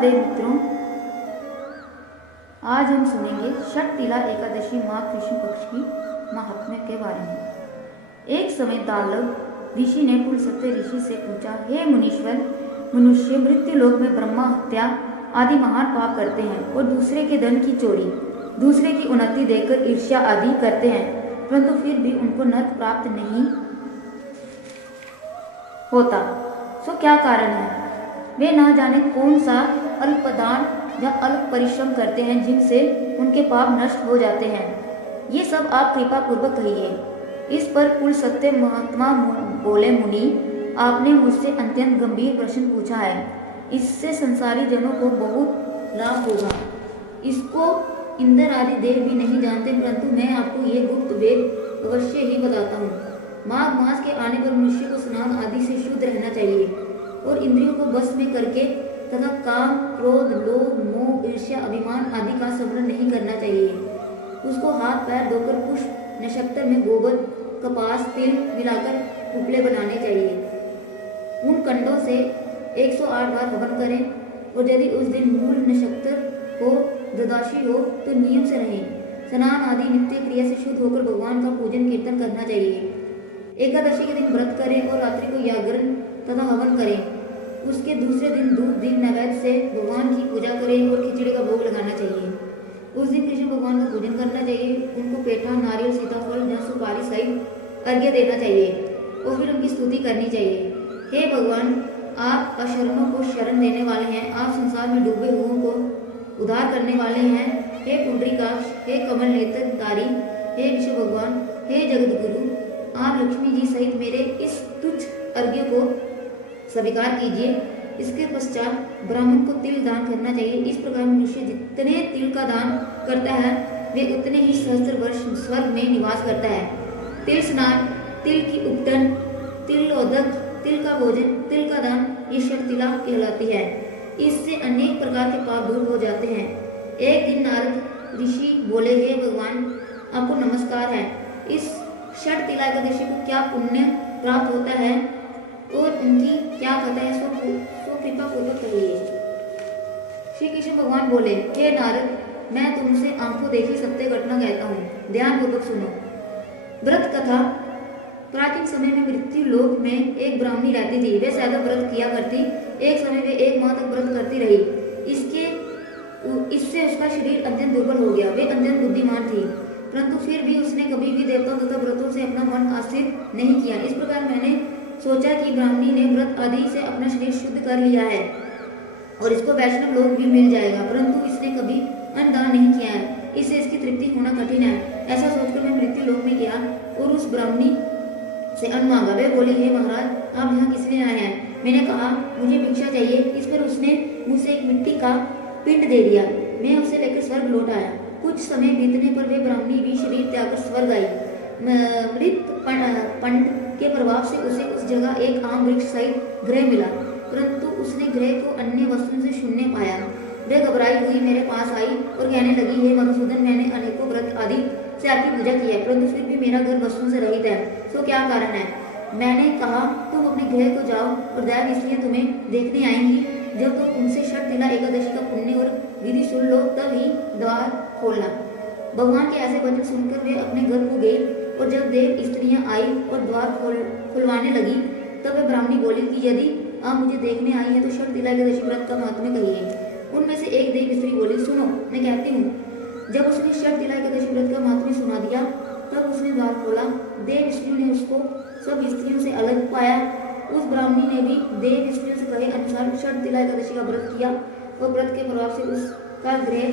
राधे मित्रों, आज हम सुनेंगे षटतिला एकादशी माघ कृष्ण पक्ष की महात्म्य के बारे में। एक समय दार्लभ ऋषि ने पुलस्त्य ऋषि से पूछा, हे मुनीश्वर, मनुष्य मृत्यु लोक में ब्रह्मा हत्या आदि महान पाप करते हैं और दूसरे के धन की चोरी, दूसरे की उन्नति देखकर ईर्ष्या आदि करते हैं, परंतु फिर भी उनको नर्क प्राप्त नहीं होता, सो क्या कारण है? वे ना जाने कौन सा अल्पदान या अल्प परिश्रम करते हैं जिनसे उनके पाप नष्ट हो जाते हैं। ये सब आप कृपा पूर्वक कहिए। इस पर पुलस्त्य महात्मा बोले, मुनि, आपने मुझसे अत्यंत गंभीर प्रश्न पूछा है। इससे संसारी जनों को बहुत लाभ होगा। इसको इंद्र आदि देव भी नहीं जानते, परंतु मैं आपको ये गुप्त वेद अवश्य ही बताता हूँ। माघ मास के आने पर मनुष्य को स्नान आदि से शुद्ध रहना चाहिए और इंद्रियों को बस में करके तथा काम, क्रोध, लोभ, मोह, ईर्ष्या, अभिमान आदि का स्मरण नहीं करना चाहिए। उसको हाथ पैर धोकर पुष्प नक्षत्र में गोबर, कपास, तिल मिलाकर उपले बनाने चाहिए। उन कंडों से 108 बार हवन करें और यदि उस दिन मूल नक्षत्र हो, द्वादशी हो तो नियम से रहें। स्नान आदि नित्य क्रिया से शुद्ध होकर भगवान का पूजन कीर्तन करना चाहिए। एकादशी के दिन व्रत करें और रात्रि को जागरण तथा हवन करें। उसके दूसरे दिन दूध दीप नैवेद्य से भगवान की पूजा करें और खिचड़ी का भोग लगाना चाहिए। उस दिन कृष्ण भगवान का पूजन करना चाहिए। उनको पेठा, नारियल, सीताफल या सुपारी सहित अर्घ्य देना चाहिए और फिर उनकी स्तुति करनी चाहिए। हे भगवान, आप अशरणों को शरण देने वाले हैं। आप संसार में डूबे हुओं को उद्धार करने वाले हैं। हे पुंडरीकाक्ष, हे कमल नेत्रधारी, हे विष्णु भगवान, हे जगत गुरु, आप लक्ष्मी जी सहित मेरे इस तुच्छ अर्घ्य को स्वीकार कीजिए। इसके पश्चात ब्राह्मण को तिल दान करना चाहिए। इस प्रकार मनुष्य जितने तिल का दान करता है वे उतने ही सहस्त्र वर्ष स्वर्ग में निवास करता है। तिल स्नान, तिल की उपटन, तिलोदक, तिल का भोजन, तिल का दान, ये षटतिला कहलाती है। इससे अनेक प्रकार के पाप दूर हो जाते हैं। एक दिन नारद ऋषि बोले, हे भगवान, आपको नमस्कार है। इस षटतिला एकादशी को क्या पुण्य प्राप्त होता है और उनकी क्या कथा है, सो कृपा पूर्वक कहिए। श्री कृष्ण भगवान बोले, हे नारद, मैं तुमसे आंखों देखी सत्य घटना कहता हूँ, ध्यान पूर्वक सुनो। व्रत कथा। प्राचीन समय में मृत्यु लोक में एक ब्राह्मणी रहती थी। वे सदा व्रत किया करती। एक समय वे 1 माह तक व्रत करती रही। इससे उसका शरीर अत्यंत दुर्बल हो गया। वे अत्यंत बुद्धिमान थी, परंतु फिर भी उसने कभी भी देवताओं तथा व्रतों से अपना मन आश्रित नहीं किया। इस प्रकार मैंने सोचा कि ब्राह्मणी ने व्रत आदि से अपना शरीर शुद्ध कर लिया है और इसको वैष्णव लोक भी मिल जाएगा, परंतु इसने कभी अन्नदान नहीं किया है। इससे इसकी तृप्ति होना कठिन है। ऐसा सोचकर मैं मृत्यु लोक में गया और उस ब्राह्मणी से अन्न मांगा। वे बोली, हे महाराज, आप यहाँ किस लिए आए हैं? मैंने कहा, मुझे भिक्षा चाहिए। इस पर उसने मुझसे एक मिट्टी का पिंड दे दिया। मैं उसे लेकर स्वर्ग लौट आया। कुछ समय बीतने पर वे ब्राह्मणी भी शरीर त्याग कर स्वर्ग आई। मृत पंड के प्रभाव से उसे उस जगह एक आम वृक्ष सहित गृह मिला, परंतु उसने गृह को अन्य वस्तुओं से शून्य पाया। वह घबराई हुई मेरे पास आई और कहने लगी, हे मधुसूदन, मैंने अनेकों व्रत आदि से आपकी पूजा की है, परंतु फिर भी मेरा घर वस्तुओं से रहित है, सो क्या कारण है? मैंने कहा, तुम अपने गृह को जाओ और दैव इसलिए तुम्हें देखने आएंगी। जब तुम उनसे षटतिला एकादशी का पुण्य और विधि सुन लो तब ही द्वार खोलना। भगवान के ऐसे वचन सुनकर वे अपने घर को गई और जब देव स्त्रियां आई और द्वार खुलवाने लगी तब वे ब्राह्मणी बोली कि यदि आप मुझे देखने आई हैं तो षटतिला एकादशी व्रत का महात्म्य कहिए। उनमें से एक देव स्त्री बोली, सुनो, मैं कहती हूँ। जब उसने षटतिला एकादशी व्रत का महात्म्य सुना दिया तब उसने द्वार खोला। देव स्त्रियों ने उसको सब स्त्रियों से अलग पाया। उस ब्राह्मणी ने भी देव स्त्रियों से कहे अनुसार षटतिला एकादशी का व्रत किया और व्रत के प्रभाव से उसका गृह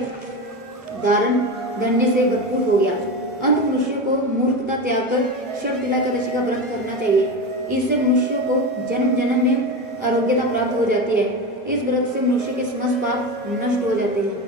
धारण धन्य से भरपूर हो गया। अंत मनुष्य को मूर्खता त्याग कर षटतिला एकादशी का व्रत करना चाहिए। इससे मनुष्य को जन्म जन्म में आरोग्यता प्राप्त हो जाती है। इस व्रत से मनुष्य के समस्त पाप नष्ट हो जाते हैं।